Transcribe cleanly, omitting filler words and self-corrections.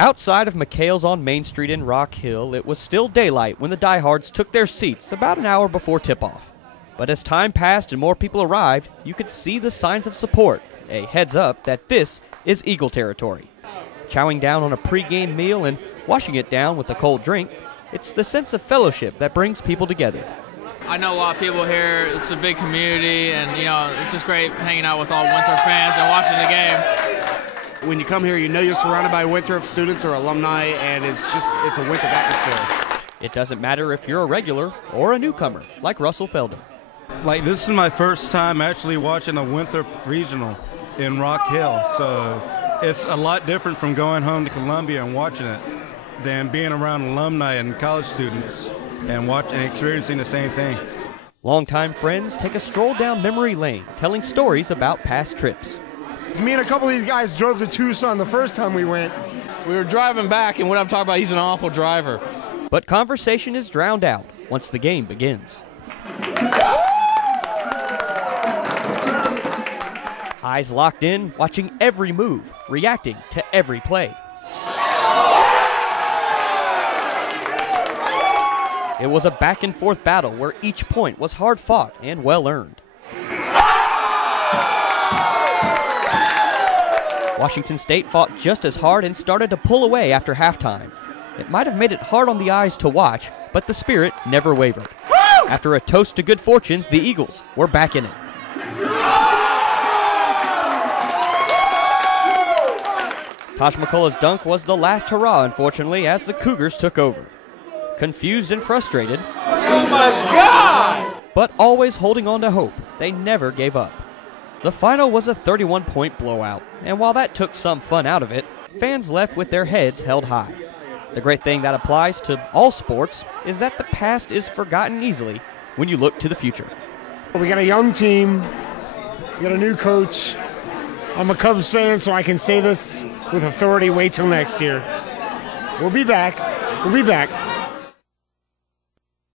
Outside of McHale's on Main Street in Rock Hill, it was still daylight when the diehards took their seats about an hour before tip-off. But as time passed and more people arrived, you could see the signs of support, a heads up that this is Eagle territory. Chowing down on a pre-game meal and washing it down with a cold drink, it's the sense of fellowship that brings people together. I know a lot of people here. It's a big community, and it's just great hanging out with all Winthrop fans and watching the game. When you come here, you know you're surrounded by Winthrop students or alumni, and it's a Winthrop atmosphere. It doesn't matter if you're a regular or a newcomer, like Russell Felden. This is my first time actually watching a Winthrop regional in Rock Hill, so it's a lot different from going home to Columbia and watching it than being around alumni and college students and experiencing the same thing. Longtime friends take a stroll down memory lane, telling stories about past trips. Me and a couple of these guys drove to Tucson the first time we went. We were driving back, and what I'm talking about, he's an awful driver. But conversation is drowned out once the game begins. Eyes locked in, watching every move, reacting to every play. It was a back-and-forth battle where each point was hard-fought and well-earned. Washington State fought just as hard and started to pull away after halftime. It might have made it hard on the eyes to watch, but the spirit never wavered. After a toast to good fortunes, the Eagles were back in it. Taj McCullough's dunk was the last hurrah, unfortunately, as the Cougars took over. Confused and frustrated, Oh my God! but always holding on to hope, they never gave up. The final was a 31-point blowout, and while that took some fun out of it, fans left with their heads held high. The great thing that applies to all sports is that the past is forgotten easily when you look to the future. We got a young team, we got a new coach. I'm a Cubs fan, so I can say this with authority. Wait till next year. We'll be back. We'll be back.